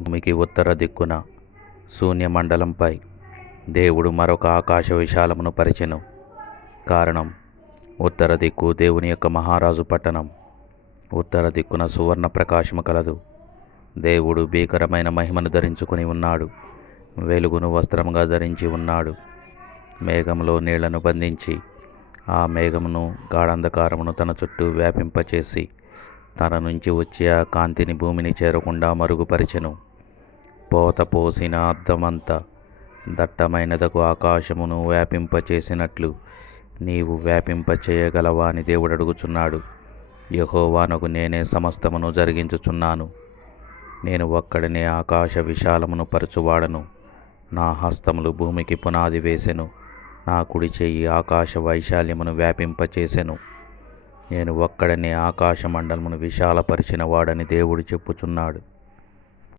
భూమికి ఉత్తర దిక్కున శూన్యమండలంపై దేవుడు మరొక ఆకాశ విశాలమును పరిచెను. కారణం, ఉత్తర దిక్కు దేవుని యొక్క మహారాజు పట్టణం. ఉత్తర దిక్కున సువర్ణ ప్రకాశము కలదు. దేవుడు భీకరమైన మహిమను ధరించుకుని ఉన్నాడు. వెలుగును వస్త్రముగా ధరించి ఉన్నాడు. మేఘంలో నీళ్లను బంధించి ఆ మేఘమును గాఢంధకారమును తన చుట్టూ వ్యాపింపచేసి తన నుంచి వచ్చే ఆ కాంతిని భూమిని చేరకుండా మరుగుపరిచెను. పోత పోసిన అద్దమంతా దట్టమైనదకు ఆకాశమును వ్యాపింపచేసినట్లు నీవు వ్యాపింపచేయగలవా అని దేవుడు అడుగుచున్నాడు. యెహోవానగు నేనే సమస్తమును జరిగించుచున్నాను. నేను ఒక్కడినే ఆకాశ విశాలమును పరచువాడను. నా హస్తములు భూమికి పునాది వేసెను. నా కుడి చెయ్యి ఆకాశ వైశాల్యమును వ్యాపింపచేసెను. నేను ఒక్కడనే ఆకాశ మండలమును విశాలపరిచిన వాడని దేవుడు చెప్పుచున్నాడు.